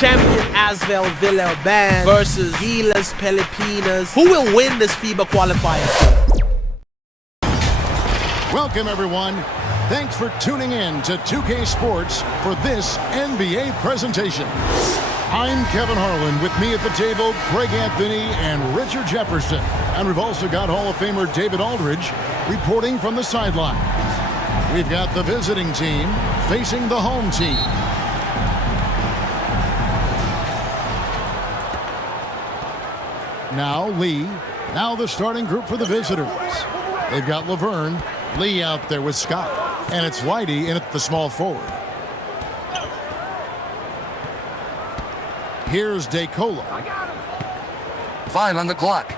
champion Asvel versus GILAS Pilipinas. Who will win this FIBA Qualifiers? Welcome, everyone. Thanks for tuning in to 2K Sports for this NBA presentation. I'm Kevin Harlan. With me at the table, Greg Anthony and Richard Jefferson. And we've also got Hall of Famer David Aldridge reporting from the sidelines. We've got the visiting team facing the home team. Now Lee. Now the starting group for the visitors. They've got Laverne, Lee out there with Scott. And it's Whitey in at the small forward. Here's DeColo. 5 on the clock.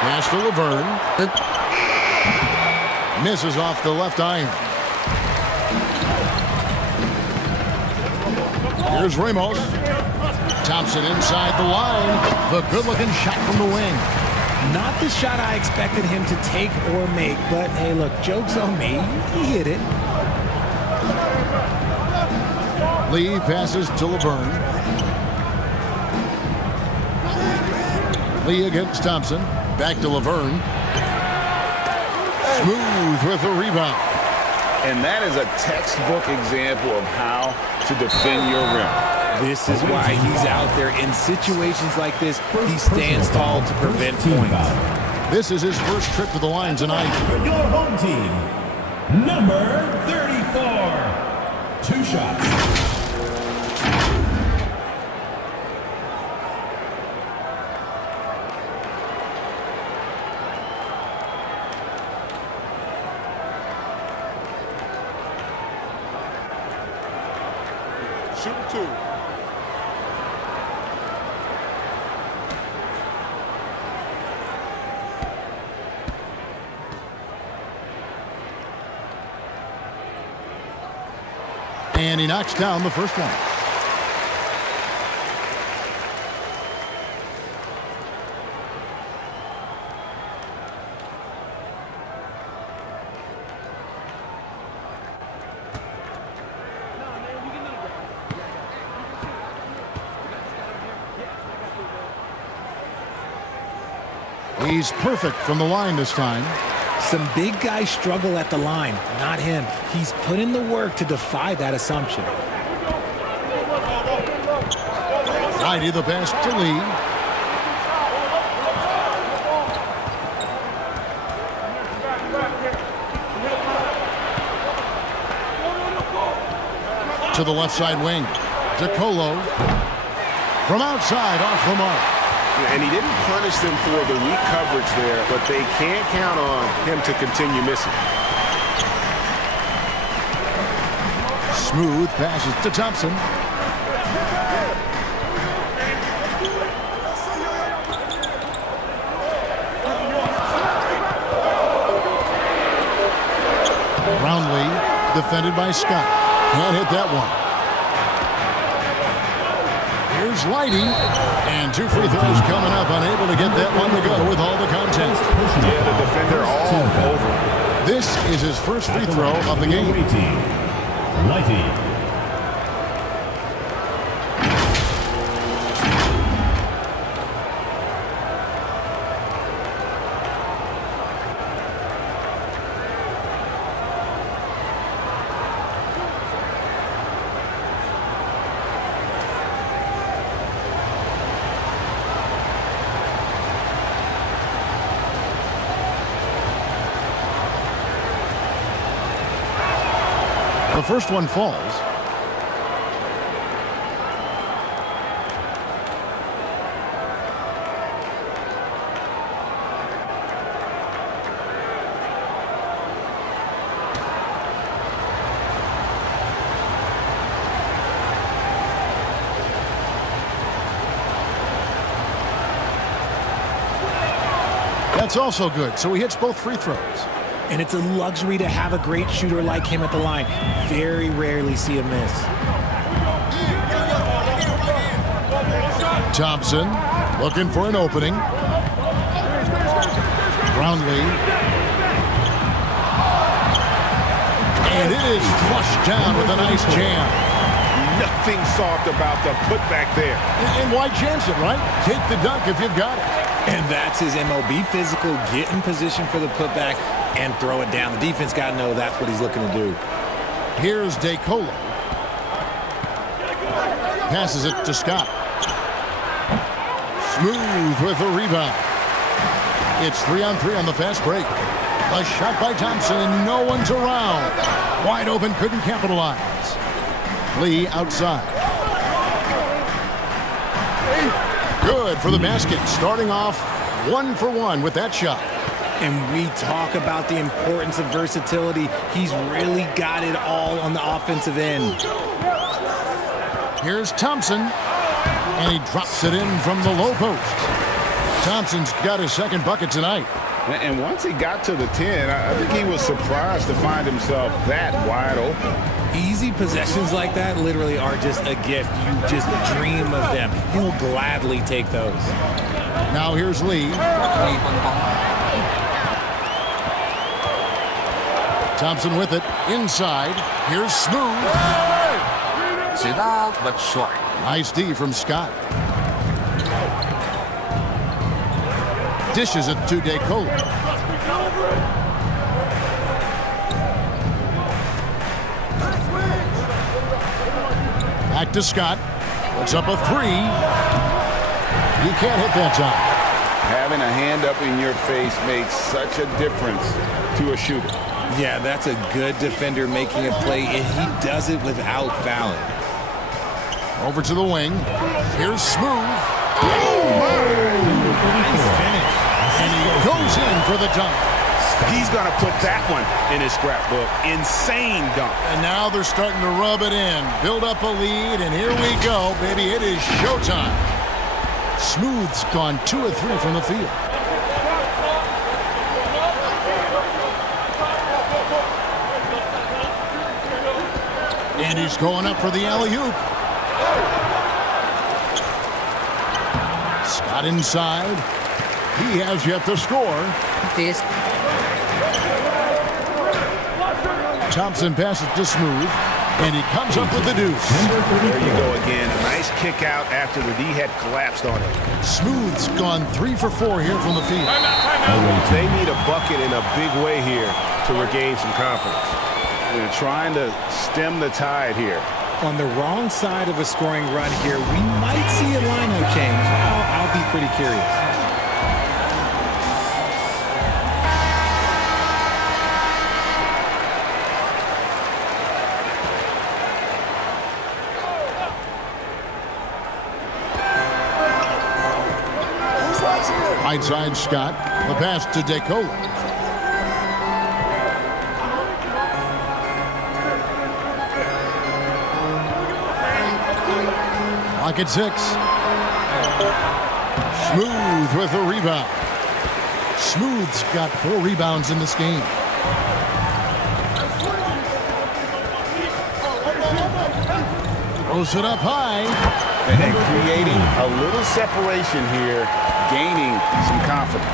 Pass to Laverne. Misses off the left iron. Here's Ramos. Thompson inside the line. The good-looking shot from the wing. Not the shot I expected him to take or make, but hey, look, joke's on me. He hit it. Lee passes to Laverne. Lee against Thompson. Back to Laverne. Smooth with the rebound. And that is a textbook example of how to defend your rim. This is why he's out there in situations like this. He stands tall to prevent points. This is his first trip to the line tonight. Your home team, number 34. 2 shots. Shoot 2. And he knocks down the first one. He's perfect from the line this time. Some big guys struggle at the line, not him. He's put in the work to defy that assumption. Whitey the pass to Lee. To the left side wing. DeColo. From outside, off the mark. And he didn't punish them for the weak coverage there, but they can't count on him to continue missing. Smooth passes to Thompson. Brownlee, defended by Scott. Can't hit that one. Here's Whitey, and 2 free throws coming up, unable to get that one to go with all the contact. Yeah, the defender all over. This is his first free throw of the game. Whitey. The first one falls. That's also good, so he hits both free throws. And it's a luxury to have a great shooter like him at the line. Very rarely see a miss. Thompson looking for an opening. Brownlee. And it is flushed down with a nice jam. Nothing soft about the putback there. And why chance it, right? Take the dunk if you've got it. And that's his MO. Be physical, get in position for the putback, and throw it down. The defense got to know that's what he's looking to do. Here's DeColo. Passes it to Scott. Smooth with the rebound. It's 3-on-3 on the fast break. A shot by Thompson, and no one's around. Wide open, couldn't capitalize. Lee outside. Good for the basket. Starting off 1 for 1 with that shot. And we talk about the importance of versatility. He's really got it all on the offensive end. Here's Thompson, and he drops it in from the low post. Thompson's got his second bucket tonight. And once he got to the 10, I think he was surprised to find himself that wide open. Easy possessions like that literally are just a gift. You just dream of them. He'll gladly take those. Now here's Lee. Thompson with it inside. Here's Smooth. Sit out, but short. Nice D from Scott. Dishes it to DeColo. Back to Scott. Puts up a 3. You can't hit that time. Having a hand up in your face makes such a difference to a shooter. Yeah, that's a good defender making a play, and he does it without fouling. Over to the wing. Here's Smooth. Nice finish. And he goes in for the dunk. He's going to put that one in his scrapbook. Insane dunk. And now they're starting to rub it in. Build up a lead, and here we go, baby. It is showtime. Smooth's gone 2 of 3 from the field. And he's going up for the alley-oop. Scott inside. He has yet to score. Thompson passes to Smooth, and he comes up with the deuce. There you go again. A nice kick out after the D had collapsed on it. Smooth's gone 3 for 4 here from the field. They need a bucket in a big way here to regain some confidence. They're trying to stem the tide here. On the wrong side of a scoring run here, we might see a lineup change. I'll be pretty curious. Right side Scott. The pass to DeColo. Lock at 6. Smooth with a rebound. Smooth's got 4 rebounds in this game. Throws it up high. And creating a little separation here, gaining some confidence.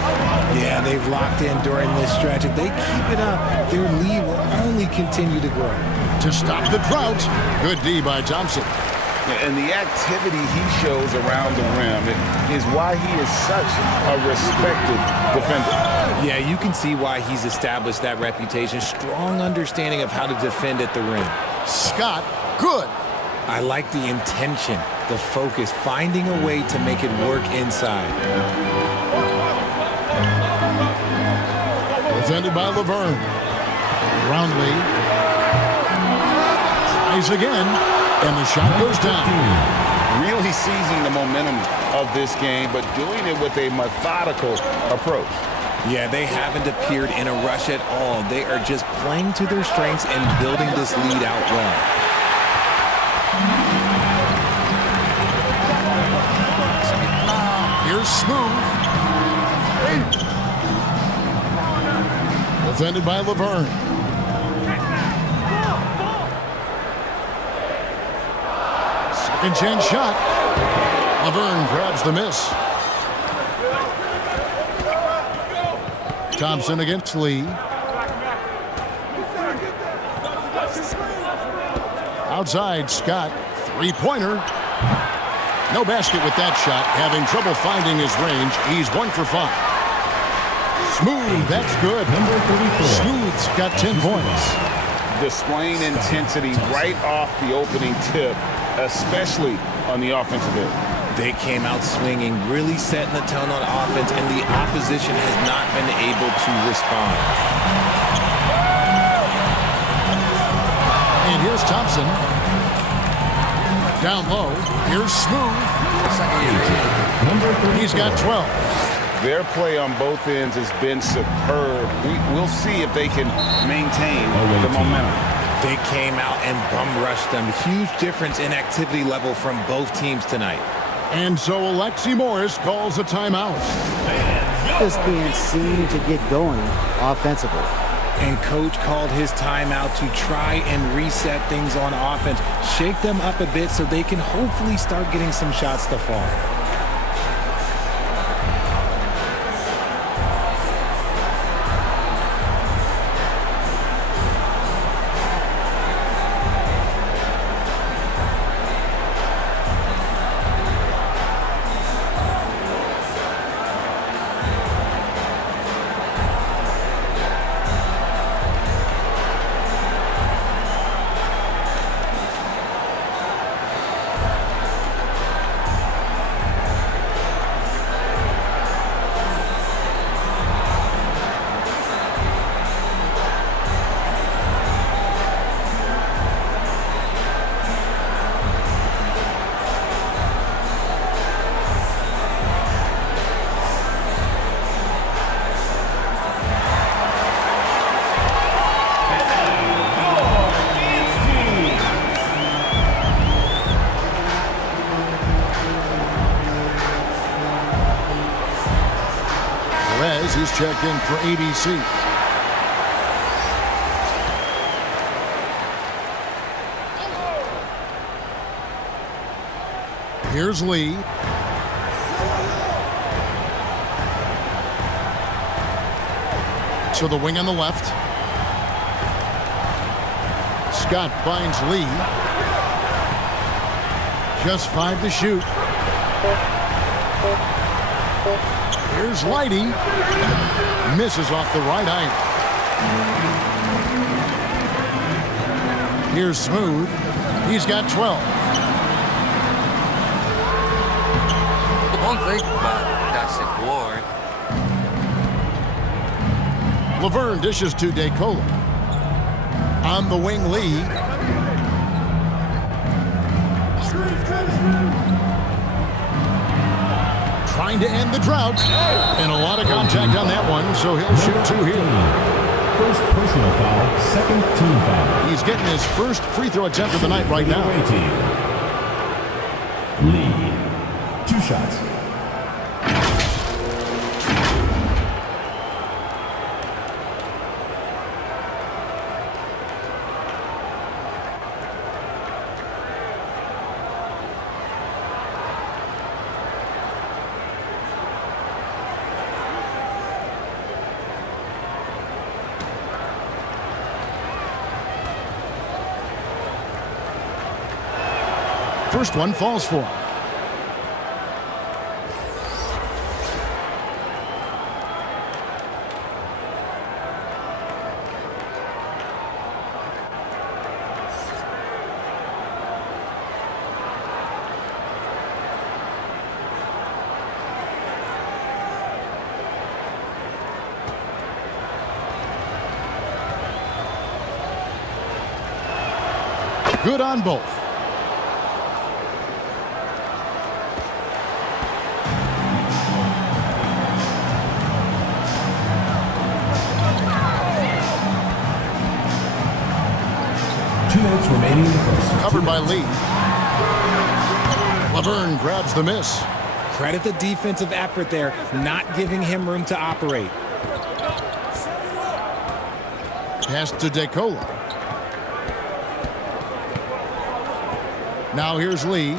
Yeah, they've locked in during this stretch. If they keep it up, their lead will only continue to grow. To stop the drought. Good D by Thompson. And the activity he shows around the rim is why he is such a respected defender. Yeah, you can see why he's established that reputation. Strong understanding of how to defend at the rim. Scott, good. I like the intention, the focus, finding a way to make it work inside. Defended by Laverne. Roundley. Tries again. And the shot goes down. Really seizing the momentum of this game, but doing it with a methodical approach. Yeah, they haven't appeared in a rush at all. They are just playing to their strengths and building this lead out well. Here's Smooth. Defended by Laverne. Second chance shot. Laverne grabs the miss. Thompson against Lee. Outside, Scott. Three-pointer. No basket with that shot. Having trouble finding his range. He's 1 for 5. Smooth. That's good. Number 34. Smooth's got 10 points. Displaying intensity right off the opening tip, especially on the offensive end. They came out swinging, really setting the tone on offense, and the opposition has not been able to respond. And here's Thompson. Down low. Here's Smooth. Number 34. He's got 12. Their play on both ends has been superb. We'll see if they can maintain the momentum. They came out and bum rushed them. Huge difference in activity level from both teams tonight. And so Alexi Morris calls a timeout. Just can't seem to get going offensively. And coach called his timeout to try and reset things on offense, shake them up a bit so they can hopefully start getting some shots to fall. He's checked in for ABC. Here's Lee. To the wing on the left. Scott finds Lee. Just 5 to shoot. Here's Lighty. Misses off the right iron. Here's Smooth. He's got 12. Don't think, but that's it, board. Laverne dishes to DeCola. On the wing, Lee. Trying to end the drought. And a lot of contact on that one, so he'll shoot 2 here. First personal foul, second team foul. He's getting his first free throw attempt of the night right now. Lee, 2 shots. First one falls for him. Good on both. Remaining in the first. Covered by Lee. Laverne grabs the miss. Credit the defensive effort there, not giving him room to operate. Pass to DeCola. Now here's Lee.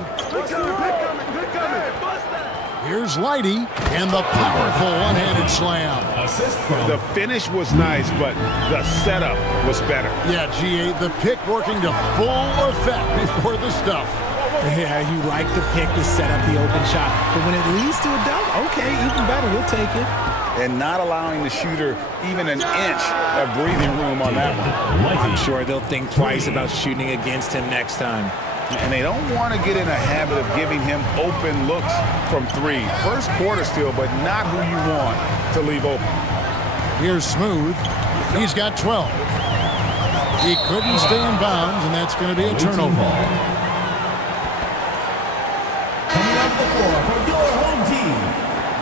Here's Lighty. And the powerful one-handed slam. Assist from The finish was nice, but the setup was better. Yeah, GA, the pick working to full effect before the stuff. Yeah, you like the pick to set up the open shot. But when it leads to a dunk, okay, even better. We'll take it. And not allowing the shooter even an inch of breathing room on that one. I'm sure they'll think twice about shooting against him next time. And they don't want to get in a habit of giving him open looks from three. First quarter still, but not who you want to leave open. Here's Smooth. He's got 12. He couldn't stay in bounds, and that's going to be a turnover. Coming up the floor for your home team,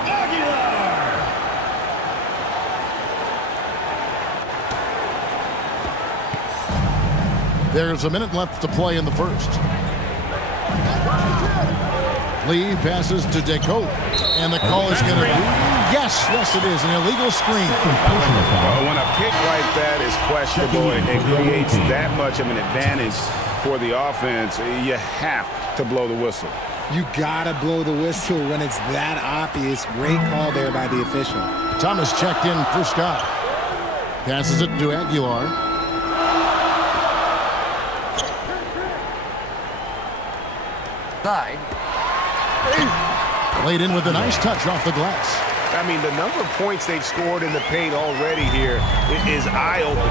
Aguilar. There's a minute left to play in the first. Lee passes to Decola, and the call is going to be, yes, it is, an illegal screen. Well, when a pick like that is questionable and it creates that much of an advantage for the offense, you have to blow the whistle. You gotta blow the whistle when it's that obvious. Great call there by the official. Thomas checked in for Scott. Passes it to Aguilar. Side. Laid in with a nice touch off the glass. I mean, the number of points they've scored in the paint already here is eye-opening.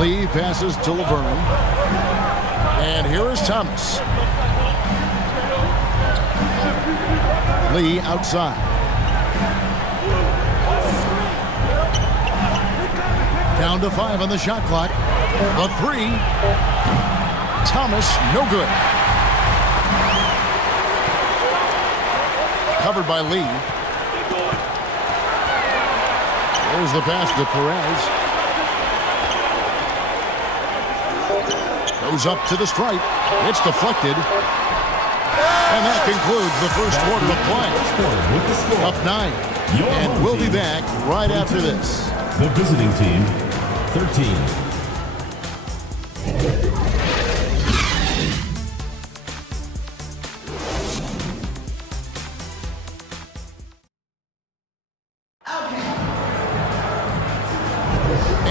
Lee passes to Laverne. And here is Thomas. Lee outside. Down to 5 on the shot clock. The three. Thomas, no good. Covered by Lee. There's the pass to Perez. Goes up to the stripe. It's deflected. And that concludes the first quarter of play. Up 9. And we'll be back right after this. The visiting team, 13.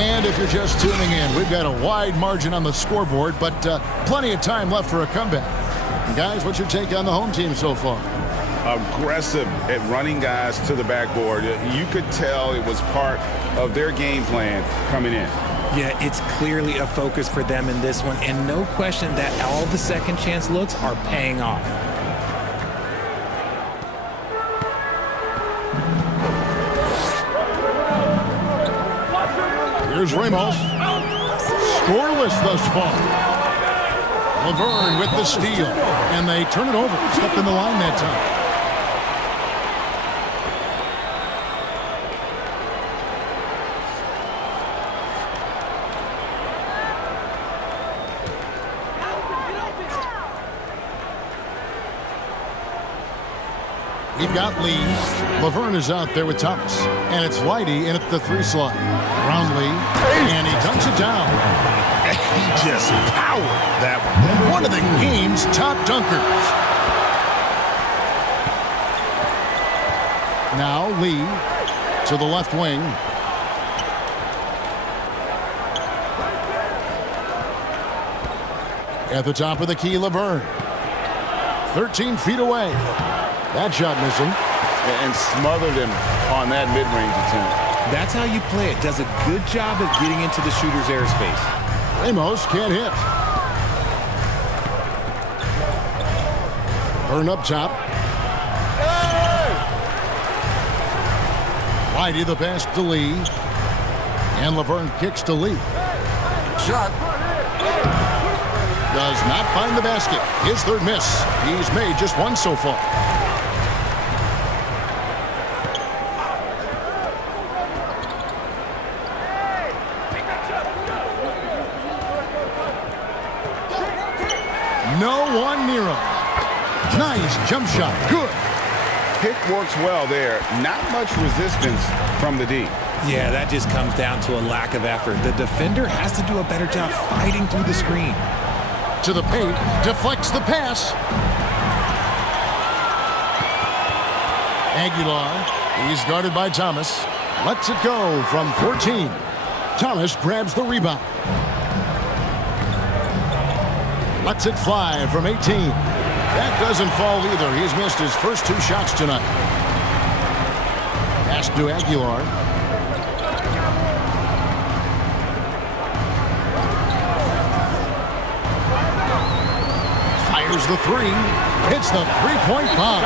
And if you're just tuning in, we've got a wide margin on the scoreboard, but plenty of time left for a comeback. And guys, what's your take on the home team so far? Aggressive at running guys to the backboard. You could tell it was part of their game plan coming in. Yeah, it's clearly a focus for them in this one, and no question that all the second chance looks are paying off. Here's Ramos. Scoreless thus far. Laverne with the steal. And they turn it over. Stepped in the line that time. We've got Lee. Laverne is out there with Thomas. And it's Whitey in at the 3 slot. Brownlee. And he dunks it down. He just powered that one. One of the game's top dunkers. Now Lee to the left wing. At the top of the key, Laverne. 13 feet away. That shot missing. And smothered him on that mid-range attempt. That's how you play it. Does a good job of getting into the shooter's airspace. Ramos can't hit. Burn up top. Whitey the pass to Lee. And Laverne kicks to Lee. Shot. Does not find the basket. His third miss. He's made just one so far. No one near him. Nice jump shot. Good. Pick works well there. Not much resistance from the D. Yeah, that just comes down to a lack of effort. The defender has to do a better job fighting through the screen. To the paint. Deflects the pass. Aguilar. He's guarded by Thomas. Lets it go from 14. Thomas grabs the rebound. Lets it fly from 18. That doesn't fall either. He's missed his first 2 shots tonight. Pass to Aguilar. Fires the 3. Hits the 3-point bomb.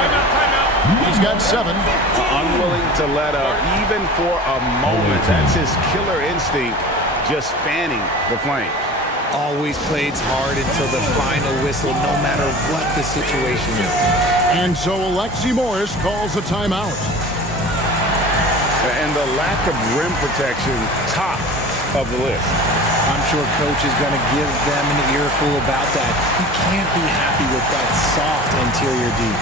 He's got 7. Unwilling to let up, even for a moment. That's his killer instinct, just fanning the flame. Always plays hard until the final whistle, no matter what the situation is. And so Alexi Morris calls a timeout. And the lack of rim protection, top of the list. I'm sure coach is going to give them an earful about that. You can't be happy with that soft interior D.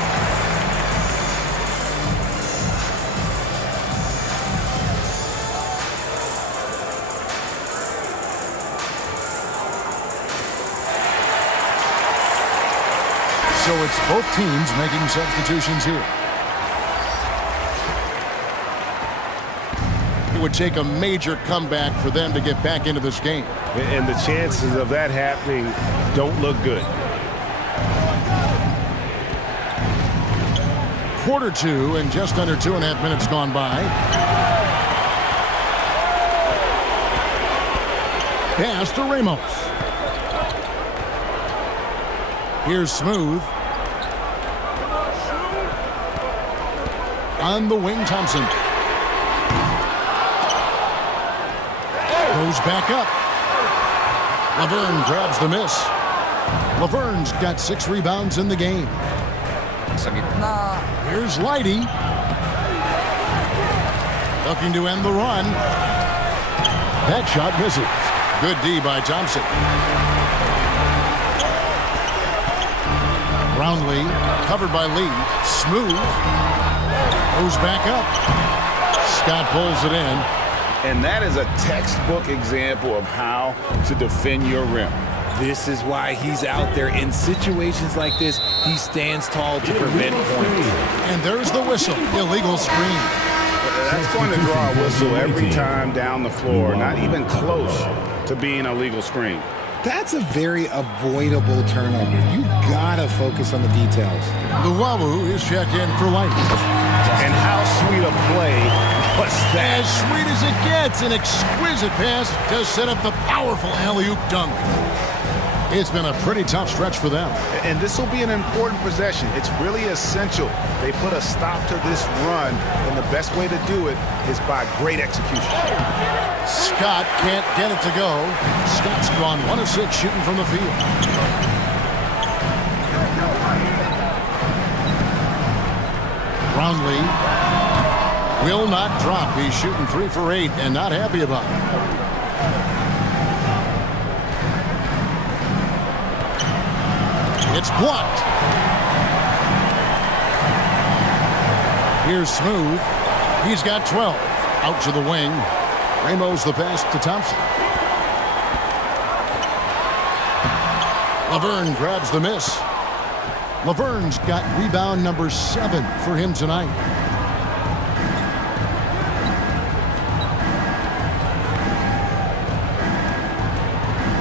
So it's both teams making substitutions here. It would take a major comeback for them to get back into this game. And the chances of that happening don't look good. Quarter 2 and just under 2.5 minutes gone by. Pass to Ramos. Here's Smooth. On the wing, Thompson. Goes back up. Laverne grabs the miss. Laverne's got 6 rebounds in the game. Sa gitna. Here's Leidy. Looking to end the run. That shot misses. Good D by Thompson. Brownlee, covered by Lee. Smooth. Goes back up. Scott pulls it in. And that is a textbook example of how to defend your rim. This is why he's out there in situations like this. He stands tall to prevent points. And there's the whistle. Illegal screen. That's going to draw a whistle every time down the floor. Not even close to being a legal screen. That's a very avoidable turnover. You gotta focus on the details. Luwawu is checked in for Light. And how sweet a play was that? As sweet as it gets, an exquisite pass to set up the powerful alley-oop dunk. It's been a pretty tough stretch for them. And this will be an important possession. It's really essential they put a stop to this run, and the best way to do it is by great execution. Scott can't get it to go. Scott's gone 1 of 6 shooting from the field. Brownlee will not drop. He's shooting 3 for 8 and not happy about it. It's blocked. Here's Smooth. He's got 12. Out to the wing. Ramos the pass to Thompson. Laverne grabs the miss. Laverne's got rebound number 7 for him tonight.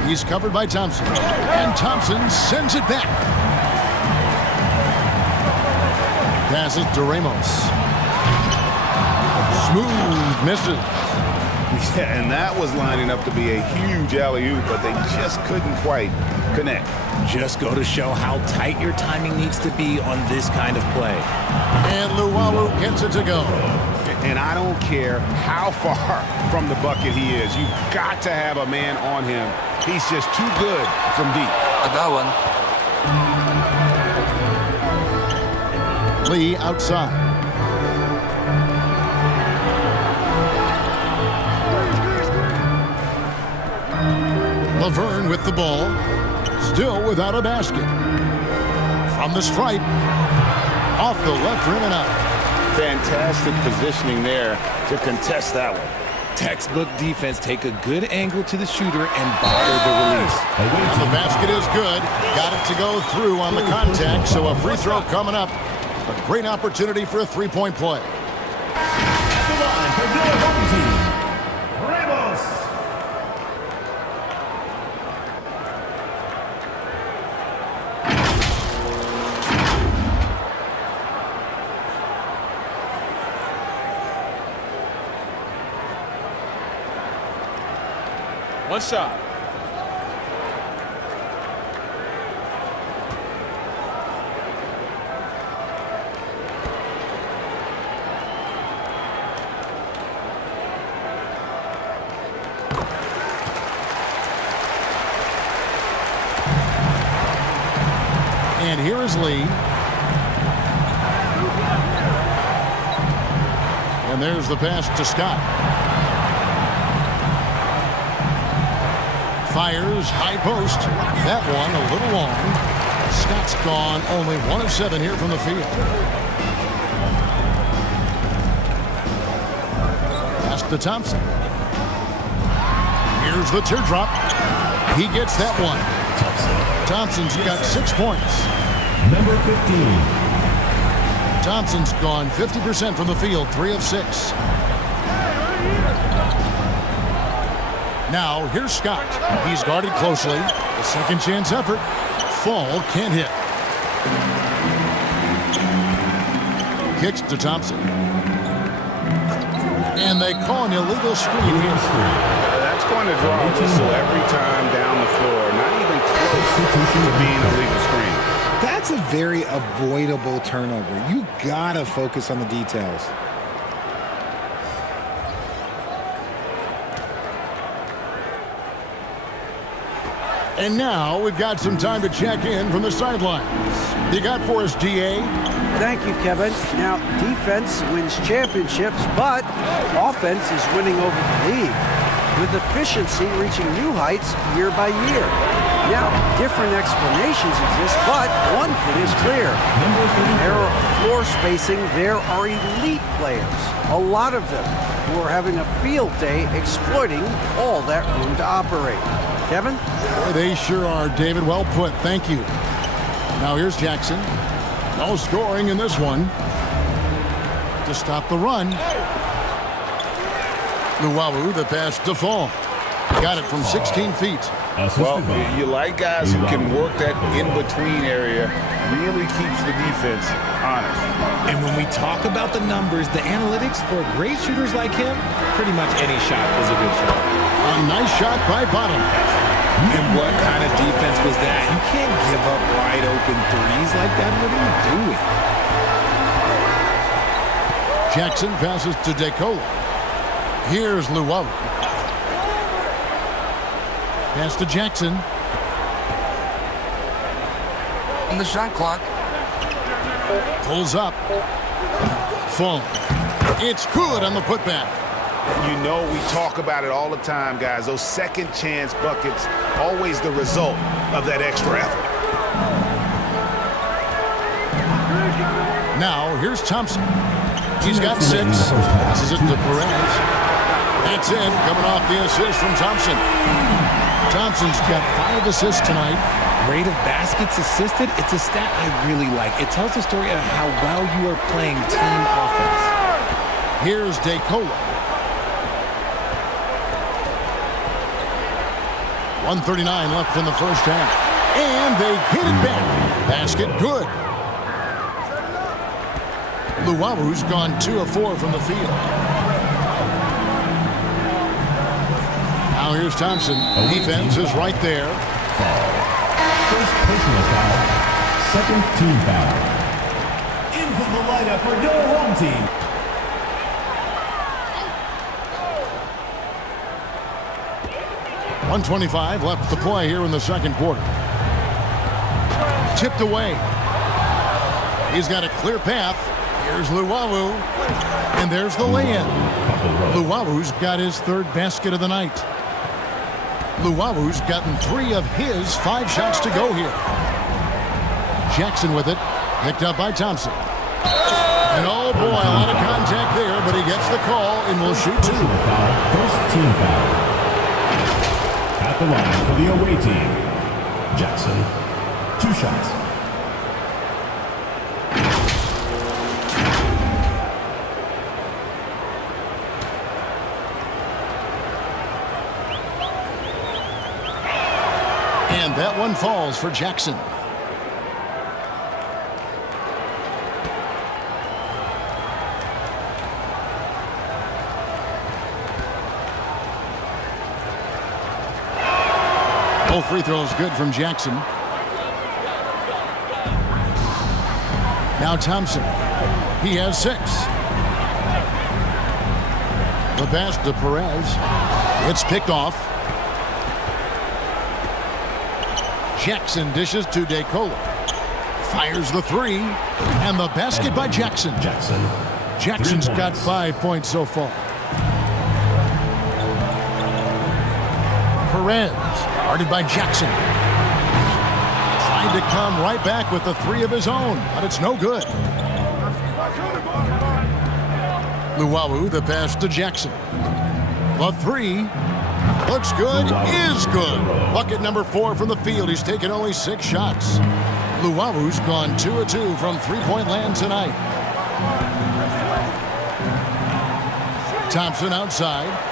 He's covered by Thompson. And Thompson sends it back. Pass it to Ramos. Smooth misses. Yeah, and that was lining up to be a huge alley-oop, but they just couldn't quite connect. Just go to show how tight your timing needs to be on this kind of play. And Luwawu gets it to go. And I don't care how far from the bucket he is. You've got to have a man on him. He's just too good from deep. Agawan. Lee outside. Laverne with the ball. Still without a basket. From the stripe. Off the left rim and out. Fantastic positioning there to contest that one. Textbook defense. Take a good angle to the shooter and bother the release. And the basket is good. Got it to go through on the contact, so a free throw coming up. A great opportunity for a three-point play. At the line for your home team, Ramos. One shot. And here is Lee. And there's the pass to Scott. Fires, high post. That one a little long. Scott's gone only 1 of 7 here from the field. Pass to Thompson. Here's the teardrop. He gets that one. Thompson's got 6 points. Number 15. Thompson's gone 50% from the field, 3 of 6. Now, here's Scott. He's guarded closely. The second chance effort. Fall can't hit. Kicks to Thompson. And they call an illegal screen here. That's going to draw a whistle every time down the floor. Not even close to being a legal screen. That's a very avoidable turnover. You gotta focus on the details. And now we've got some time to check in from the sidelines. You got for us, DA? Thank you, Kevin. Now, defense wins championships, but offense is winning over the league, with efficiency reaching new heights year by year. Now, different explanations exist, but one thing is clear. In the era of floor spacing, there are elite players, a lot of them, who are having a field day exploiting all that room to operate. Kevin? Boy, they sure are, David. Well put. Thank you. Now here's Jackson. No scoring in this one. To stop the run. Luwawu, the pass to Fall. Got it from 16 feet. Well, you like guys who can work that in-between area. Really keeps the defense honest. And when we talk about the numbers, the analytics for great shooters like him, pretty much any shot is a good shot. A nice shot by Bottom. And what kind of defense was that? You can't give up wide open threes like that. What are you doing? Jackson passes to DeCola. Here's Luwawu. Pass to Jackson. On the shot clock. Pulls up. Full. It's good on the putback. You know we talk about it all the time, guys. Those second chance buckets, always the result of that extra effort. Now, here's Thompson. He's got 6. Passes it to Perez. That's it, coming off the assist from Thompson. Thompson's got 5 assists tonight. Rate of baskets assisted, it's a stat I really like. It tells the story of how well you are playing team offense. Here's DeCola. 1:39 left in the first half. And they get it back. Basket good. Luwawu's gone 2 of 4 from the field. Now here's Thompson. Defense is right there. First personal foul. Second team foul. In from the lineup for your home team. .125 left to play here in the second quarter. Tipped away. He's got a clear path. Here's Luwawu. And there's the lay-in. Luwawu's got his 3rd basket of the night. Luwawu's gotten 3 of his 5 shots to go here. Jackson with it. Picked up by Thompson. And oh boy, a lot of contact there, but he gets the call and will shoot 2. First team foul. At the line for the away team, Jackson, 2 shots. And that one falls for Jackson. Both free throws good from Jackson. Now Thompson. He has 6. The pass to Perez. It's picked off. Jackson dishes to DeColo. Fires the 3. And the basket by Jackson. Jackson's got 5 points so far. Perez, guarded by Jackson. Trying to come right back with the 3 of his own, but it's no good. Luwawu, the pass to Jackson. The 3 looks good, is good. Bucket number 4 from the field. He's taken only 6 shots. Luwawu's gone 2 of 2 from three-point land tonight. Thompson outside.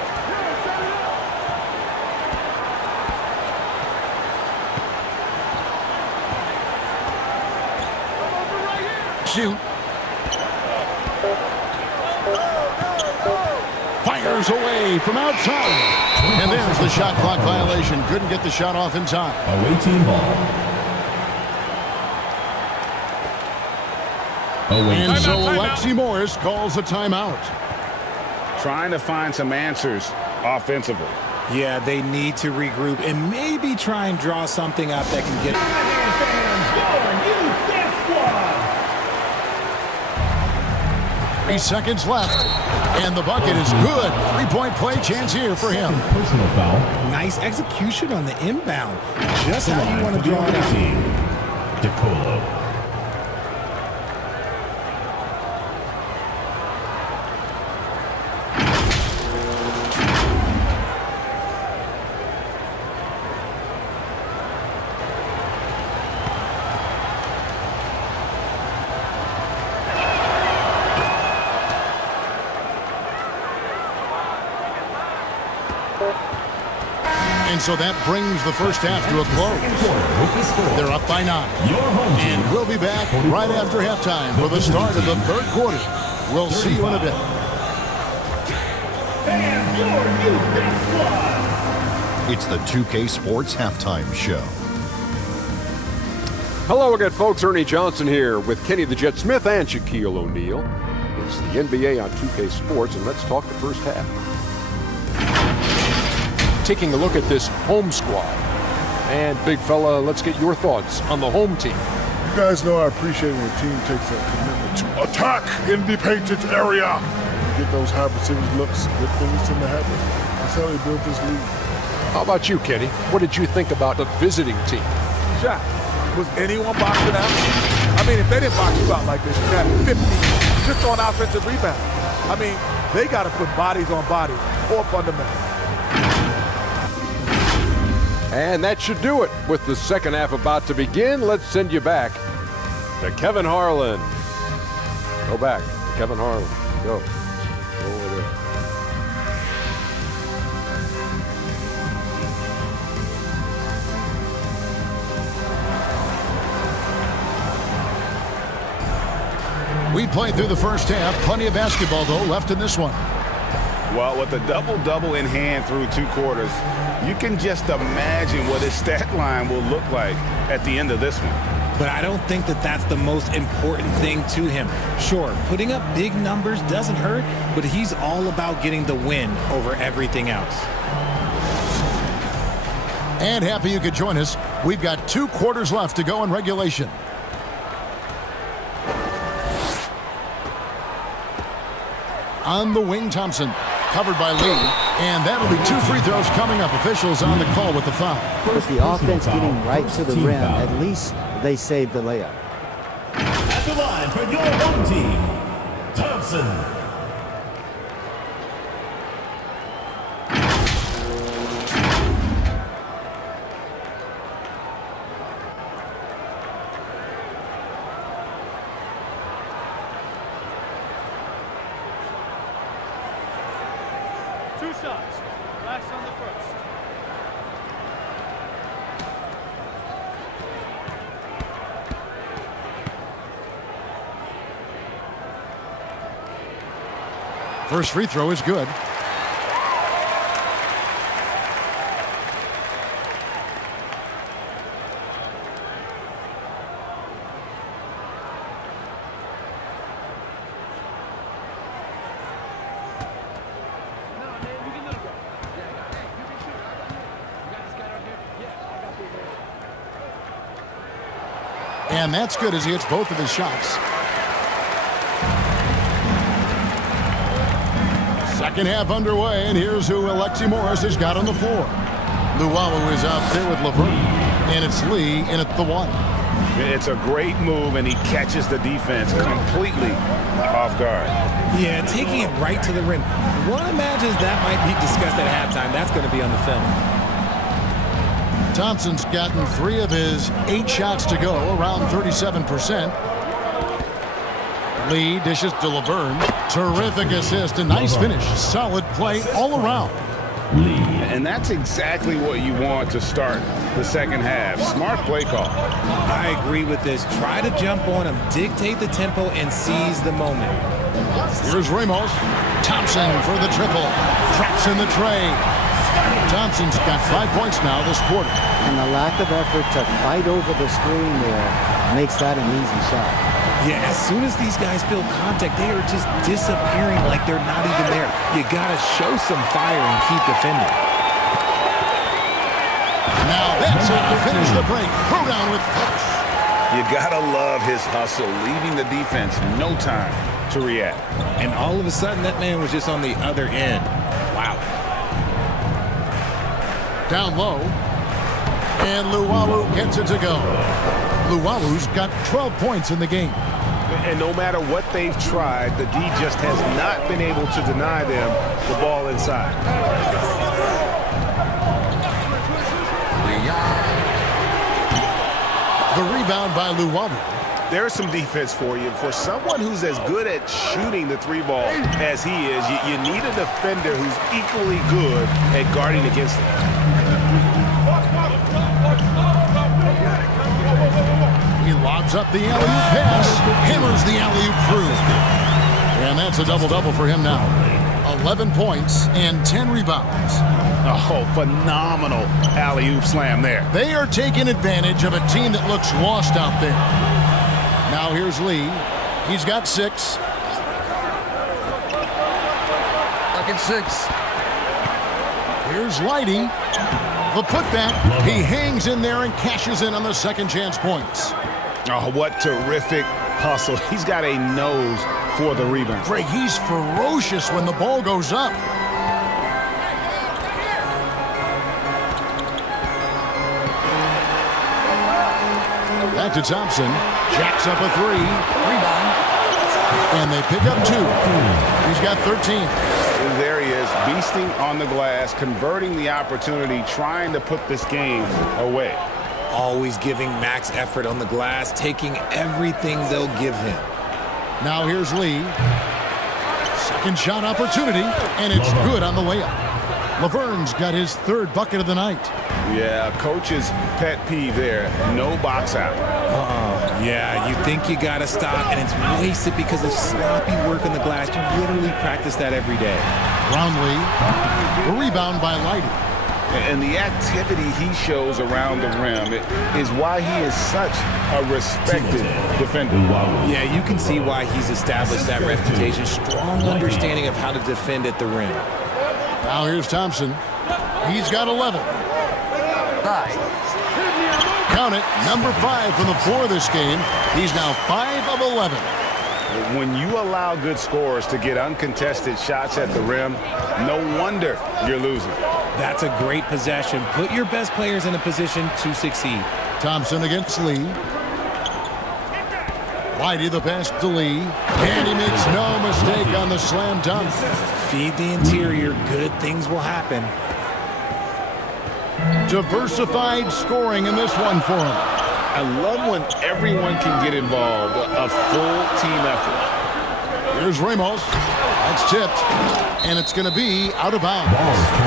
Shoot. Fires away from outside. And there's the shot clock violation. Couldn't get the shot off in time. Away team ball. And so Alexi Morris calls a timeout. Trying to find some answers offensively. Yeah, they need to regroup and maybe try and draw something up that can get... 3 seconds left. And the bucket is good. 3-point play chance here for him. Personal foul. Nice execution on the inbound. Just how you want to draw it out. DeColo. And so that brings the first half to a close. They're up by 9. And we'll be back right after halftime for the start of the third quarter. We'll see you in a bit. It's the 2K Sports Halftime Show. Hello again, folks. Ernie Johnson here with Kenny the Jet Smith and Shaquille O'Neal. It's the NBA on 2K Sports, and let's talk the first half. Taking a look at this home squad. And big fella, let's get your thoughts on the home team. You guys know I appreciate when a team takes a commitment to attack in the painted area. You get those high percentage looks, good things tend to happen. That's how they built this league. How about you, Kenny? What did you think about the visiting team? Shaq, was anyone boxing out? I mean, if they didn't box you out like this, you had 50 just on offensive rebound. I mean, they got to put bodies on bodies or fundamentals. And that should do it. With the second half about to begin, let's send you back to Kevin Harlan. Go back to Kevin Harlan. Go. Go over there. We played through the first half. Plenty of basketball, though, left in this one. Well, with a double-double in hand through 2 quarters, you can just imagine what his stat line will look like at the end of this one. But I don't think that that's the most important thing to him. Sure, putting up big numbers doesn't hurt, but he's all about getting the win over everything else. And happy you could join us. We've got 2 quarters left to go in regulation. On the wing, Thompson. Covered by Lee. And that'll be 2 free throws coming up. Officials on the call with the foul. With the offense getting right to the rim, at least they saved the layup. At the line for your home team, Thompson. First free throw is good. And that's good as he hits both of his shots. Second half underway, and here's who Alexi Morris has got on the floor. Luwawu is out there with Laverne, and it's Lee in at the 1. It's a great move, and he catches the defense completely off guard. Yeah, taking it right to the rim. One imagines that might be discussed at halftime. That's going to be on the film. Thompson's gotten 3 of his 8 shots to go, around 37%. Lee dishes to Laverne. Terrific assist, a nice finish. Solid play all around. And that's exactly what you want to start the second half. Smart play call. I agree with this. Try to jump on him, dictate the tempo, and seize the moment. Here's Ramos. Thompson for the triple. Traps in the tray. Thompson's got 5 points now this quarter. And the lack of effort to fight over the screen there makes that an easy shot. Yeah, as soon as these guys feel contact, they are just disappearing like they're not even there. You got to show some fire and keep defending. Now that's it to finish the break. Throw down with touch. You got to love his hustle, leaving the defense no time to react. And all of a sudden, that man was just on the other end. Wow. Down low. And Luwawu gets it to go. Luwawu's got 12 points in the game. And no matter what they've tried, the D just has not been able to deny them the ball inside. The rebound by Luwawu. There's some defense for you. For someone who's as good at shooting the 3-ball as he is, you need a defender who's equally good at guarding against him. He lobs up the alley-oop pass, hammers the alley-oop through. And that's a double-double for him now. 11 points and 10 rebounds. Oh, phenomenal alley-oop slam there. They are taking advantage of a team that looks lost out there. Now here's Lee. He's got 6. Bucket 6. Here's Leidy. The putback. He hangs in there and cashes in on the second chance points. Oh, what terrific hustle. He's got a nose for the rebound. Greg, he's ferocious when the ball goes up. Back to Thompson. Jacks up a 3. Rebound. And they pick up 2. He's got 13. There he is, beasting on the glass, converting the opportunity, trying to put this game away. Always giving max effort on the glass, taking everything they'll give him. Now here's Lee. Second shot opportunity, and it's good on the layup. Laverne's got his 3rd bucket of the night. Yeah, coach's pet peeve there. No box out. Yeah, you think you got to stop, and it's wasted because of sloppy work on the glass. You literally practice that every day. Roundley. A rebound by Leidy. And the activity he shows around the rim is why he is such a respected defender. Yeah, you can see why he's established that reputation. Strong understanding of how to defend at the rim. Now here's Thompson. He's got 11. 5. Count it, number 5 from the floor this game. He's now 5 of 11. When you allow good scorers to get uncontested shots at the rim, no wonder you're losing. That's a great possession. Put your best players in a position to succeed. Thompson against Lee. Leidy the pass to Lee. And he makes no mistake on the slam dunk. Feed the interior. Good things will happen. Diversified scoring in this one for him. I love when everyone can get involved, a full team effort. Here's Ramos. That's tipped. And it's going to be out of bounds.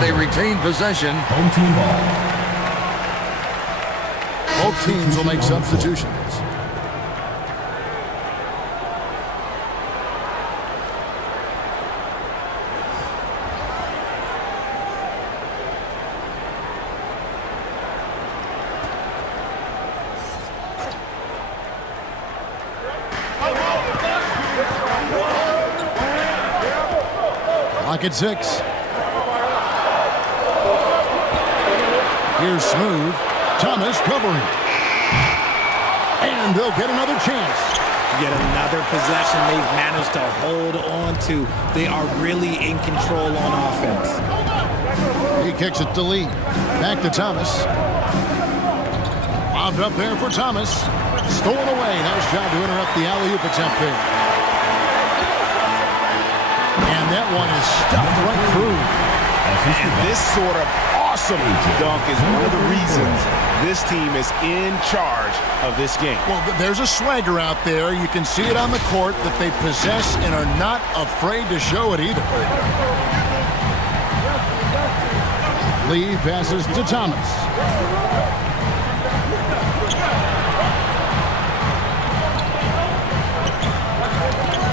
They retain possession. Home team ball. Both teams will make substitutions. Lock at 6. Here's Smooth. Thomas covering. And they'll get another chance. Yet another possession they've managed to hold on to. They are really in control on offense. He kicks it to Lee. Back to Thomas. Lobbed up there for Thomas. Stolen away. Nice job to interrupt the alley-oop attempt there. And that one is stuffed right through. And this sort of awesome dunk is one of the reasons this team is in charge of this game. Well, there's a swagger out there. You can see it on the court that they possess and are not afraid to show it either. Lee passes to Thomas.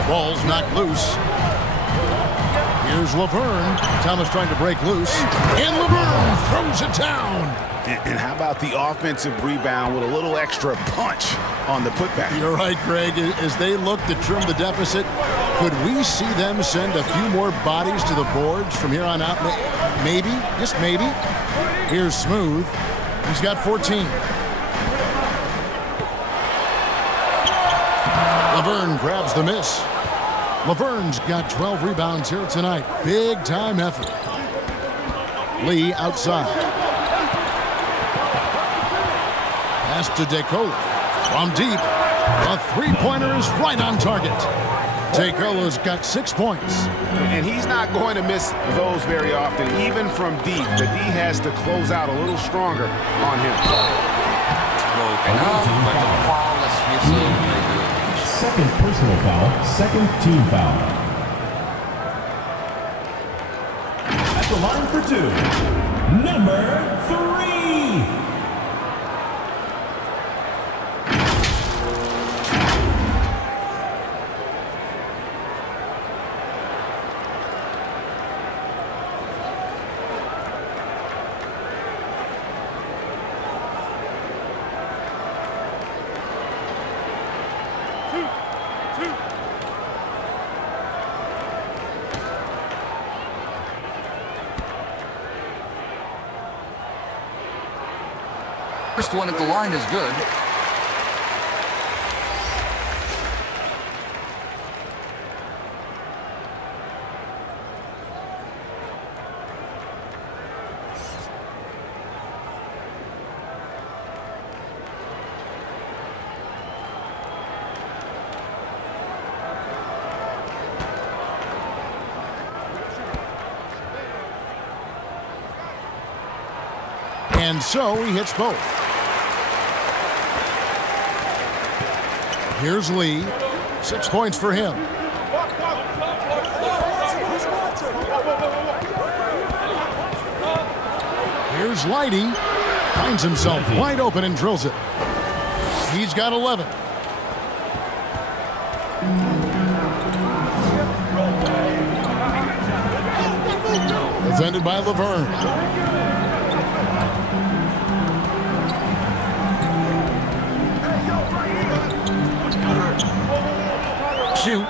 Ball's knocked loose. Here's Laverne. Thomas trying to break loose. And Laverne throws it down. And how about the offensive rebound with a little extra punch on the putback? You're right, Greg. As they look to trim the deficit, could we see them send a few more bodies to the boards from here on out? Maybe, just maybe. Here's Smooth. He's got 14. Laverne grabs the miss. Laverne's got 12 rebounds here tonight. Big time effort. Lee outside. Pass to DeCola. From deep. A three-pointer is right on target. DeCola's got 6 points. And he's not going to miss those very often, even from deep. The D has to close out a little stronger on him. Second personal foul, second team foul. At the line for two, number 3. First one at the line is good. And so he hits both. Here's Lee. 6 points for him. Here's Leidy. Finds himself wide open and drills it. He's got 11. Defended by Laverne. Shoot.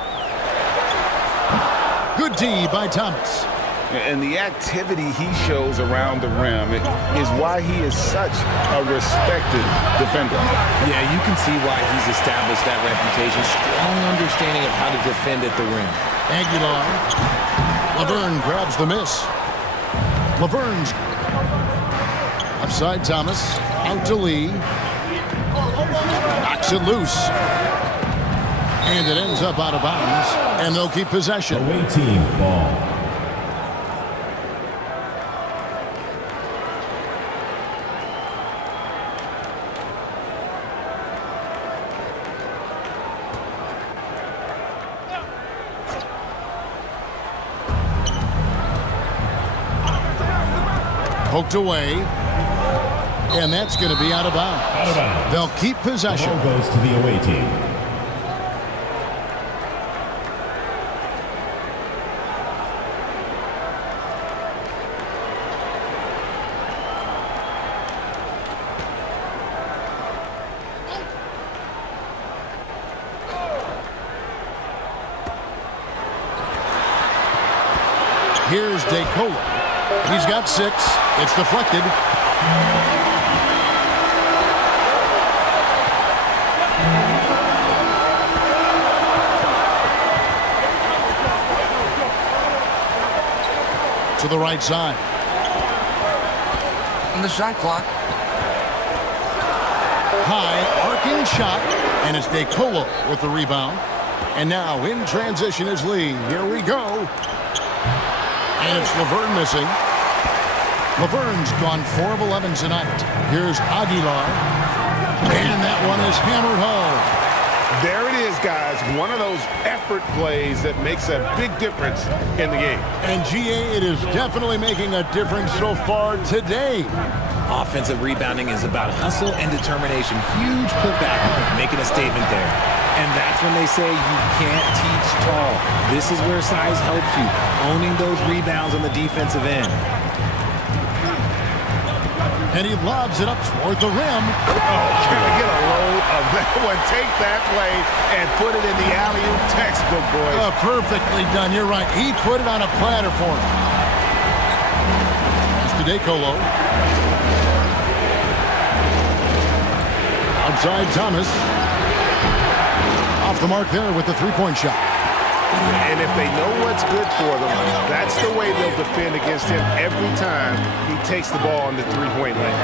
Good D by Thomas. And the activity he shows around the rim is why he is such a respected defender. Yeah, you can see why he's established that reputation. Strong understanding of how to defend at the rim. Aguilar. Laverne grabs the miss. Laverne's offside Thomas. Out to Lee. Knocks it loose. And it ends up out of bounds. And they'll keep possession. Away team ball. Poked away. And that's going to be out of bounds. Out of bounds. They'll keep possession. The ball goes to the away team. Here's DeCola. He's got 6. It's deflected. the right side. On the shot clock. High arcing shot, and it's DeColo with the rebound. And now in transition is Lee. Here we go. And it's Laverne missing. Laverne's gone 4 of 11 tonight. Here's Aguilar. And that one is hammered home. There it is, guys. One of those effort plays that makes a big difference in the game. And GA, it is definitely making a difference so far today. Offensive rebounding is about hustle and determination. Huge putback, making a statement there. And that's when they say you can't teach tall. This is where size helps you, owning those rebounds on the defensive end. And he lobs it up toward the rim. Oh, can I get a load of that one? Take that play and put it in the alley-oop textbook, boys. Perfectly done. You're right. He put it on a platter for him. It's to DeColo. Outside Thomas. Off the mark there with the three-point shot. And if they know what's good for them, that's the way they'll defend against him every time he takes the ball in the three-point lane.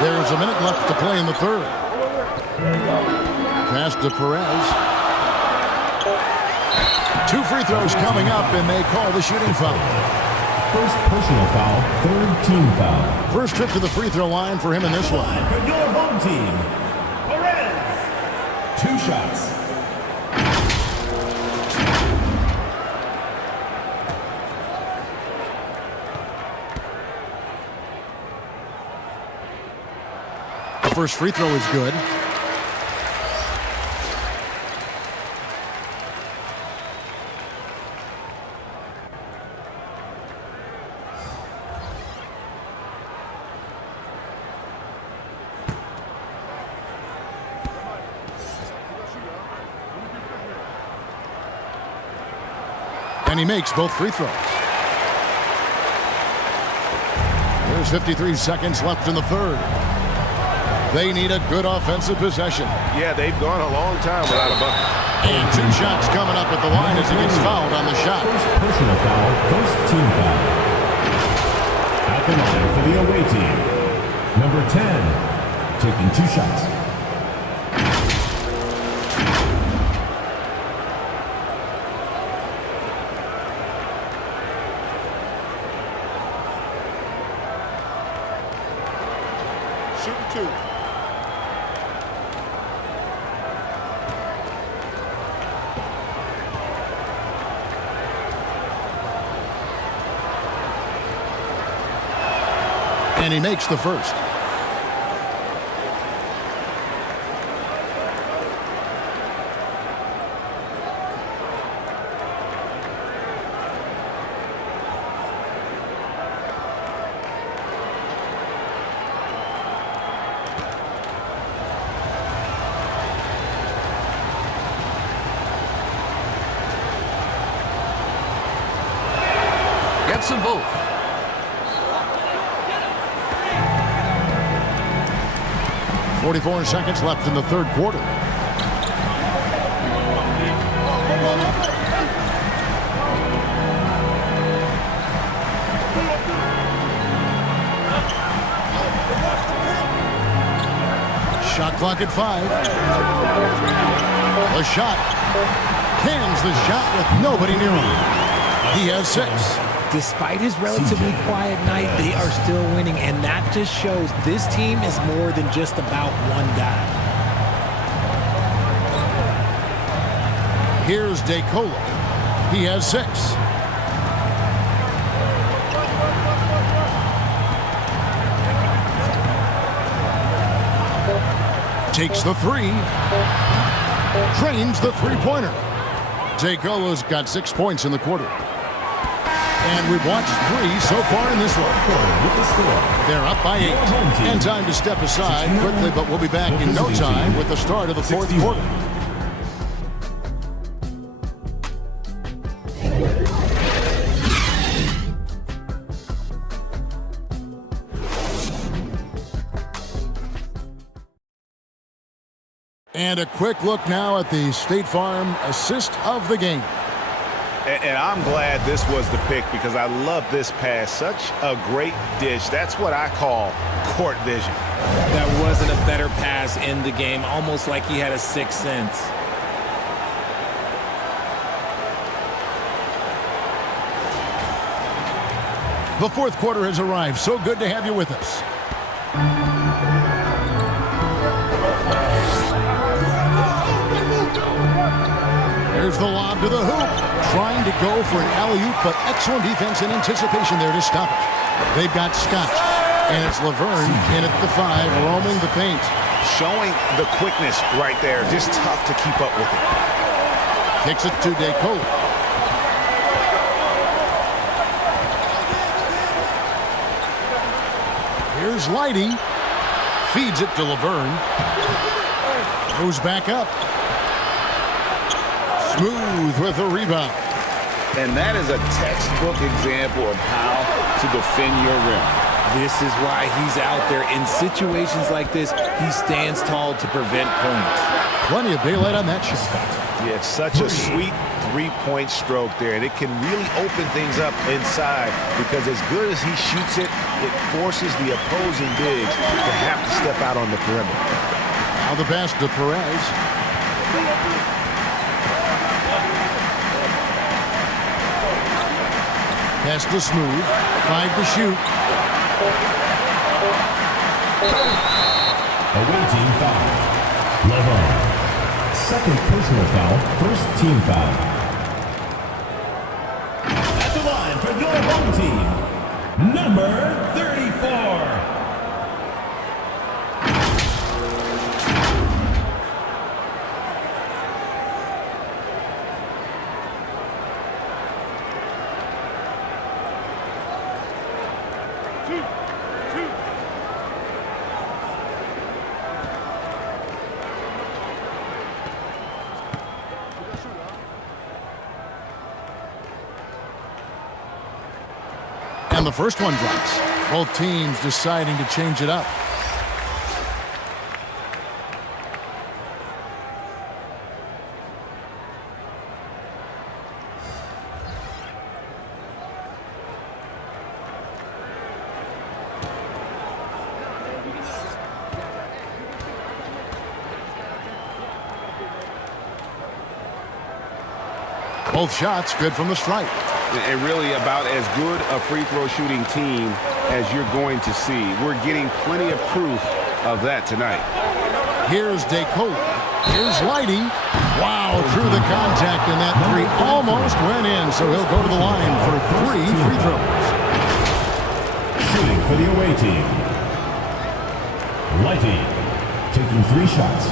There's a minute left to play in the third. Pass to Perez. 2 free throws coming up, and they call the shooting foul. First personal foul, third team foul. First trip to the free throw line for him in this one. For your home team, Perez. 2 shots. The first free throw is good. And he makes both free throws. There's 53 seconds left in the third. They need a good offensive possession. Yeah, they've gone a long time without a bucket. And 2 shots coming up at the line as he gets fouled on the shot. First personal foul, first team foul. At the line for the away team, number 10, taking 2 shots. Shooting 2. And he makes the first. Gets them both. .44 seconds left in the third quarter. Shot clock at 5. The shot. Cans the shot with nobody near him. He has 6. Despite his relatively quiet night, they are still winning, and that just shows this team is more than just about one guy. Here's DeColo. He has 6. Takes the 3. Drains the three-pointer. DeColo's got 6 points in the quarter. And we've watched 3 so far in this one. They're up by 8. And time to step aside quickly, but we'll be back in no time with the start of the fourth quarter. And a quick look now at the State Farm assist of the game. And I'm glad this was the pick because I love this pass. Such a great dish. That's what I call court vision. That wasn't a better pass in the game, almost like he had a sixth sense. The fourth quarter has arrived. So good to have you with us. There's the lob to the hoop. Trying to go for an alley-oop, but excellent defense and anticipation there to stop it. They've got Scott, and it's Laverne in at the 5, roaming the paint. Showing the quickness right there. Just tough to keep up with it. Kicks it to DeCote. Here's Lighty. Feeds it to Laverne. Goes back up. Smooth with a rebound. And that is a textbook example of how to defend your rim. This is why he's out there. In situations like this, he stands tall to prevent points. Plenty of daylight on that shot. Yeah, it's such a sweet three-point stroke there, and it can really open things up inside because as good as he shoots it, it forces the opposing bigs to have to step out on the perimeter. Now the pass to Perez. Pass to Smooth. 5 to shoot. Away team foul. Laverne. Second personal foul. First team foul. At the line for your home team, number 34. And the first one drops. Both teams deciding to change it up. Both shots good from the stripe. And really about as good a free throw shooting team as you're going to see. We're getting plenty of proof of that tonight. Here's DeCote. Here's Lighty. Wow, through the contact, and that three almost went in, so he'll go to the line for 3 free throws. Shooting for the away team, Lighty, taking 3 shots.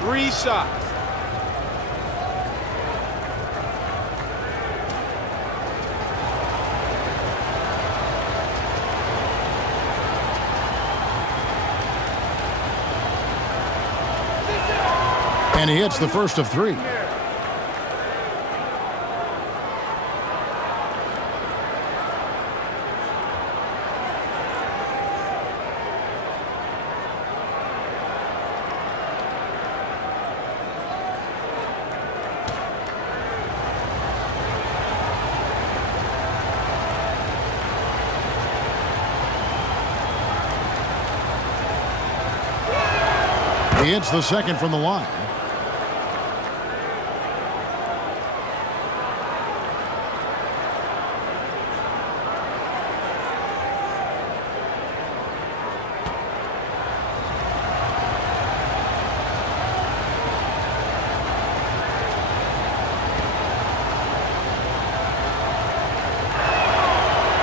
Three shots. And he hits the first of 3. He hits the second from the line.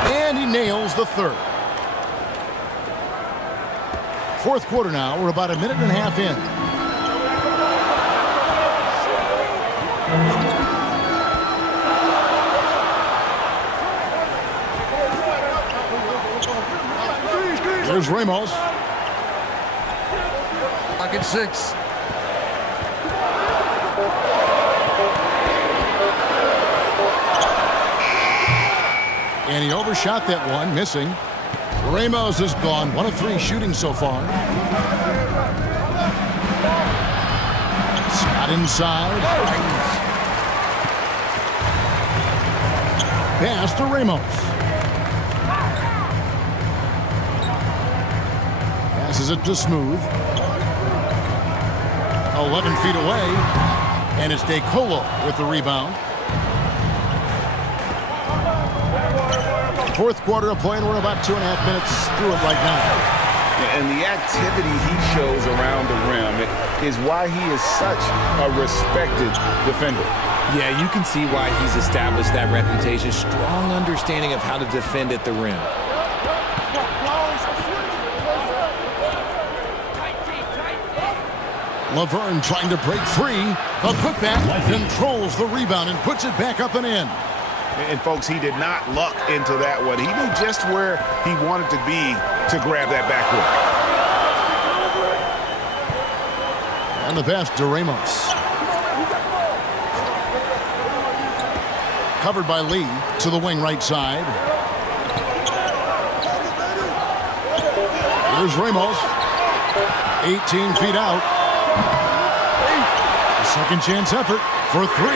And he nails the third. Fourth quarter now. We're about a minute and a half in. There's Ramos. Pocket 6. And he overshot that one, missing. Ramos is gone. 1 of 3 shooting so far. Scott inside. Pass to Ramos. Passes it to Smooth. 11 feet away. And it's DeColo with the rebound. Fourth quarter of play, and we're about 2.5 minutes through it right now. And the activity he shows around the rim is why he is such a respected defender. Yeah, you can see why he's established that reputation. Strong understanding of how to defend at the rim. Laverne trying to break free. The putback controls the rebound and puts it back up and in. And folks, he did not luck into that one. He knew just where he wanted to be to grab that backboard. And the pass to Ramos. Covered by Lee to the wing right side. Here's Ramos. 18 feet out. A second chance effort for 3.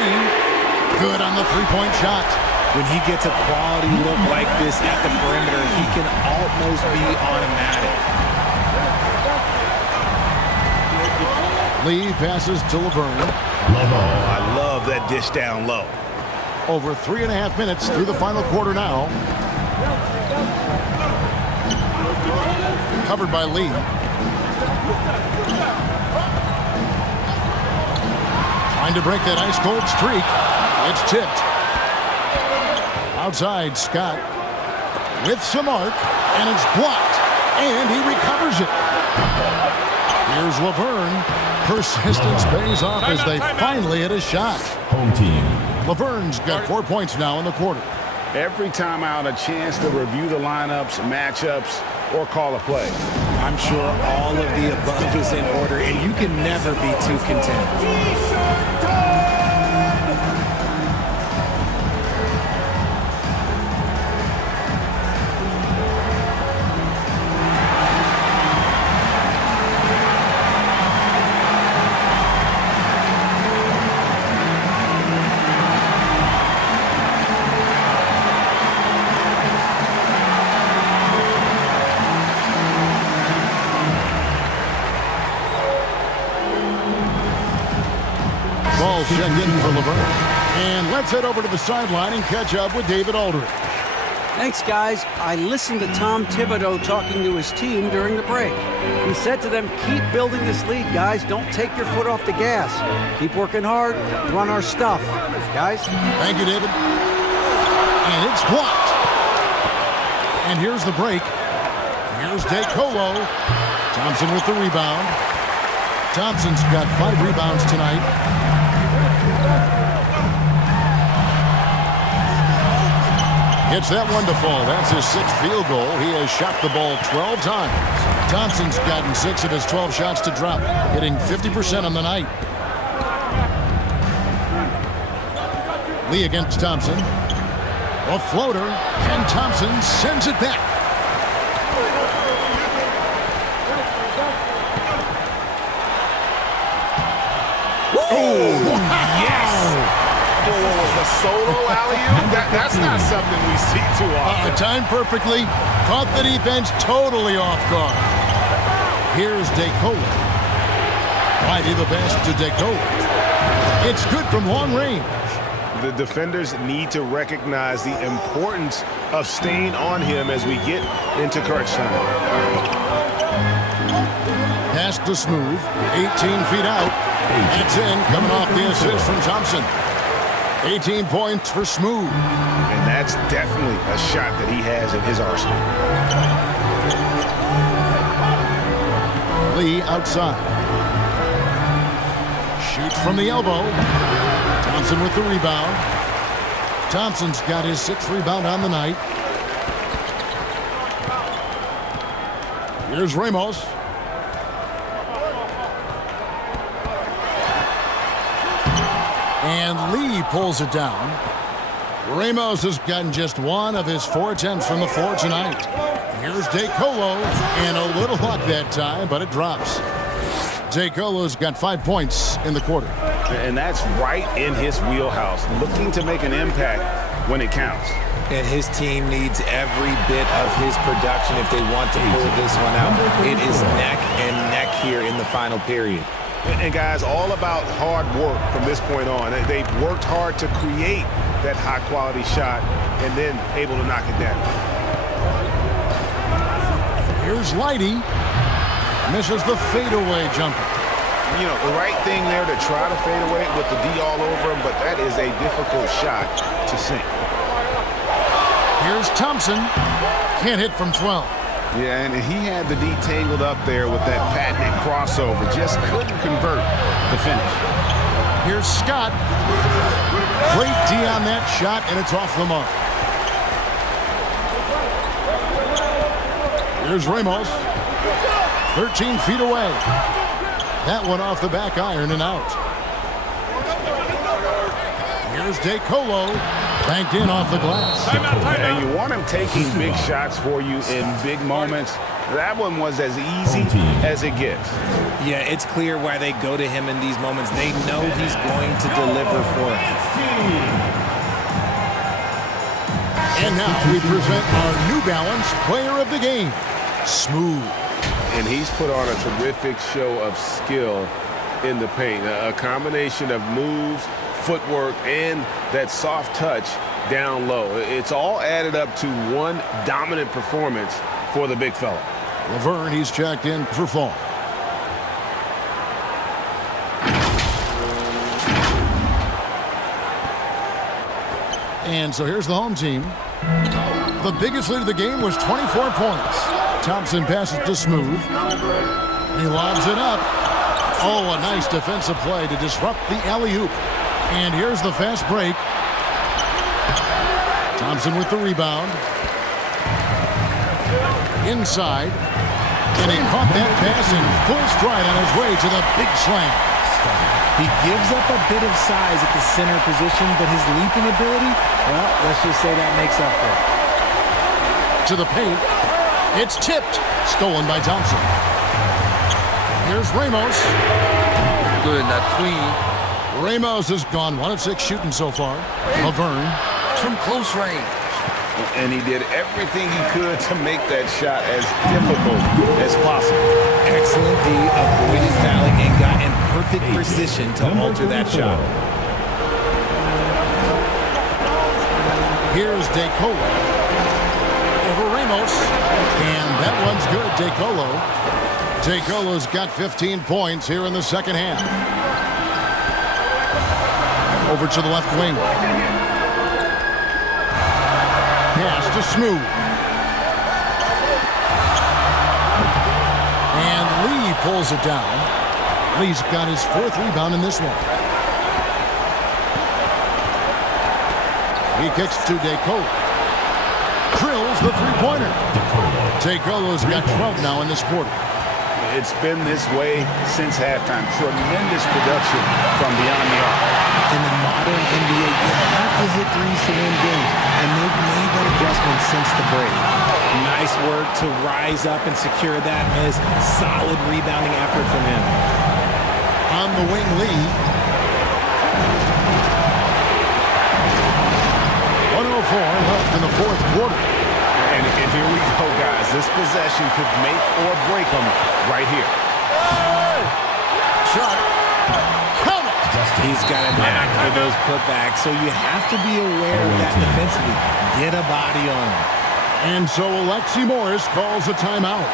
Good on the three-point shot. When he gets a quality look like this at the perimeter, he can almost be automatic. Lee passes to Laverne. Oh, I love that dish down low. Over 3.5 minutes through the final quarter now. Covered by Lee. Trying to break that ice-cold streak. It's tipped. Outside, Scott with some arc, and it's blocked, and he recovers it. Here's Laverne. Persistence pays off as they finally hit a shot. Home team. Laverne's got 4 points now in the quarter. Every time out, a chance to review the lineups, matchups, or call a play. I'm sure all of the above is in order, and you can never be too content. Ball checked in for Laverne. And let's head over to the sideline and catch up with David Aldridge. Thanks, guys. I listened to Tom Thibodeau talking to his team during the break. He said to them, keep building this lead, guys. Don't take your foot off the gas. Keep working hard. Run our stuff. Guys? Thank you, David. And it's blocked. And here's the break. Here's DeColo. Thompson with the rebound. Thompson's got 5 rebounds tonight. Gets that one to fall. That's his 6th field goal. He has shot the ball 12 times. Thompson's gotten 6 of his 12 shots to drop, hitting 50% on the night. Lee against Thompson. A floater, and Thompson sends it back. Oh, yes! The solo alley-oop? That's not something we see too often. Timed perfectly. Caught the defense totally off guard. Here's DeColo. Righty the pass to DeColo. It's good from long range. The defenders need to recognize the importance of staying on him as we get into crunch time. Pass to Smooth. 18 feet out. That's in, coming off the assist from Thompson. 18 points for Smooth. And that's definitely a shot that he has in his arsenal. Lee outside. Shoots from the elbow. Thompson with the rebound. Thompson's got his 6th rebound on the night. Here's Ramos. And Lee pulls it down. Ramos has gotten just one of his 4 attempts from the floor tonight. Here's DeColo, and a little luck that time, but it drops. DeColo's got 5 points in the quarter. And that's right in his wheelhouse, looking to make an impact when it counts. And his team needs every bit of his production if they want to pull this one out. It is neck and neck here in the final period. And guys, all about hard work from this point on. They've worked hard to create that high-quality shot and then able to knock it down. Here's Lighty. Misses the fadeaway jumper. You know, the right thing there to try to fade away with the D all over him, but that is a difficult shot to sink. Here's Thompson. Can't hit from 12. Yeah, and he had the D tangled up there with that patented crossover. Just couldn't convert the finish. Here's Scott. Great D on that shot, and it's off the mark. Here's Ramos. 13 feet away. That one off the back iron and out. Here's DeColo. Banked in off the glass. And you want him taking big shots for you in big moments. That one was as easy as it gets. Yeah, it's clear why they go to him in these moments. They know he's going to deliver for them. And now we present our New Balance Player of the Game, Smooth. And he's put on a terrific show of skill in the paint. A combination of moves, footwork, and that soft touch down low. It's all added up to one dominant performance for the big fella. Laverne, he's checked in for fall. And so here's the home team. The biggest lead of the game was 24 points. Thompson passes to Smooth. He lobs it up. Oh, a nice defensive play to disrupt the alley-oop. And here's the fast break. Thompson with the rebound. Inside. And he caught that pass in full stride on his way to the big slam. He gives up a bit of size at the center position, but his leaping ability, well, let's just say that makes up for it. To the paint. It's tipped. Stolen by Thompson. Here's Ramos. Good, that clean. Ramos has gone 1 of 6 shooting so far. Laverne. From close range. And he did everything he could to make that shot as difficult as possible. Excellent D, avoided fouling, and got in perfect precision to alter that shot. Here's DeColo. Over Ramos. And that one's good, DeColo. DeColo's got 15 points here in the second half. Over to the left wing. Pass to Smooth. And Lee pulls it down. Lee's got his 4th rebound in this one. He kicks to DeColo. Drills the three-pointer. DeColo's got 12 now in this quarter. It's been this way since halftime. Tremendous production from beyond the arc. In the modern NBA, you have to hit threes to win games, and they've made that adjustment since the break. Nice work to rise up and secure that miss. Solid rebounding effort from him. On the wing, Lee. 1:04 left in the 4th quarter. And here we go, guys. This possession could make or break them right here. Shot. Count it. He's got a knack for those putbacks, so you have to be aware of that defensively. Get a body on him. And so Alexi Morris calls a timeout.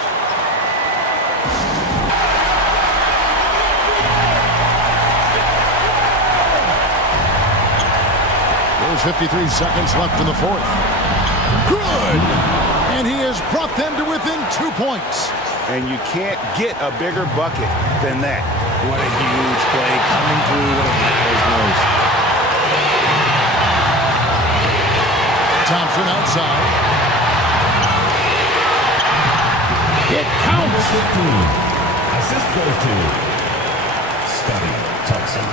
There's 53 seconds left in the 4th. Good! And he has brought them to within 2 points. And you can't get a bigger bucket than that. What a huge play coming through when it matters most. Thompson outside. It counts. 15. Assist goes to Scotty Thompson.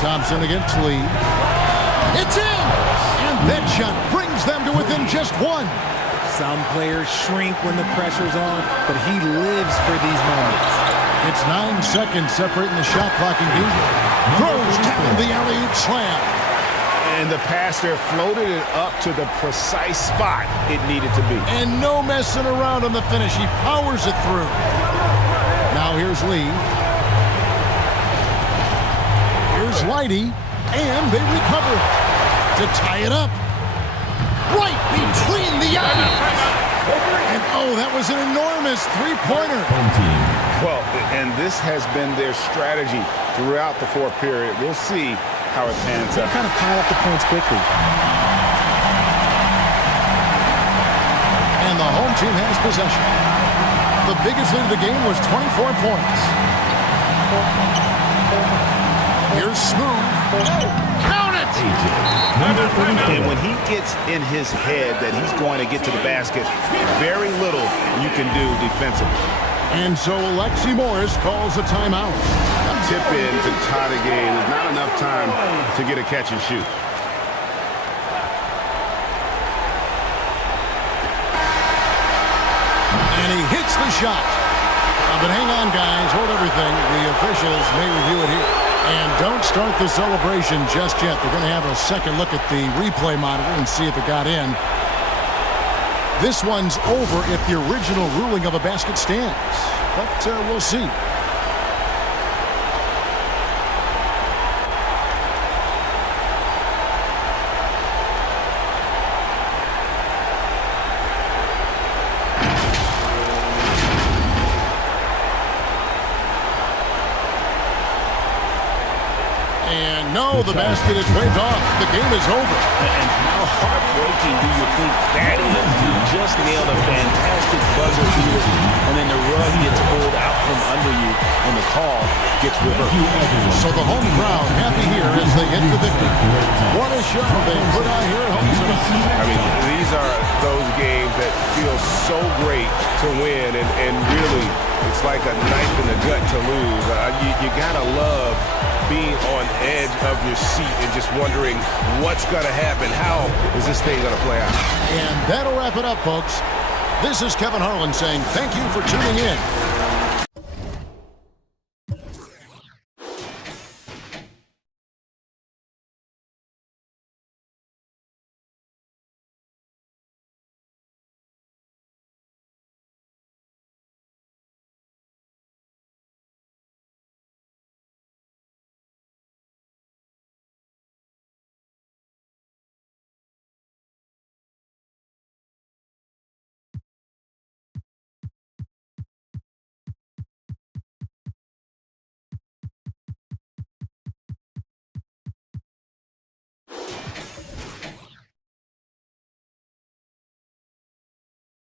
Thompson against Lee. It's in! And that shot brings them to within just one. Some players shrink when the pressure's on, but he lives for these moments. It's 9 seconds separating the shot clock and game. Throws down the alley-oop slam. And the passer floated it up to the precise spot it needed to be. And no messing around on the finish. He powers it through. Now here's Lee. Here's Lighty. And they recover it to tie it up. Right between the eyes. And oh, that was an enormous three-pointer. Well, and this has been their strategy throughout the fourth period. We'll see how it pans out. Kind of pile up the points quickly. And the home team has possession. The biggest lead of the game was 24 points. Here's Smooth. Count it! And when he gets in his head that he's going to get to the basket, very little you can do defensively. And so Alexi Morris calls a timeout. Tip in to tie the game. There's not enough time to get a catch and shoot. And he hits the shot. But hang on, guys. Hold everything. The officials may review it here. And don't start the celebration just yet. They're going to have a second look at the replay monitor and see if it got in. This one's over if the original ruling of a basket stands. But we'll see. And no, the basket is waved off. The game is over. And how heartbreaking do you think that is? You just nailed a fantastic buzzer beater, and then the rug gets pulled out from under you, and the call gets reversed. So the home crowd happy here as they get the victory. What a show they put on here at home tonight. I mean, these are those games that feel so great to win, and really, it's like a knife in the gut to lose. You gotta love being on edge of your seat and just wondering what's going to happen. How is this thing going to play out? And that'll wrap it up, folks. This is Kevin Harlan saying thank you for tuning in.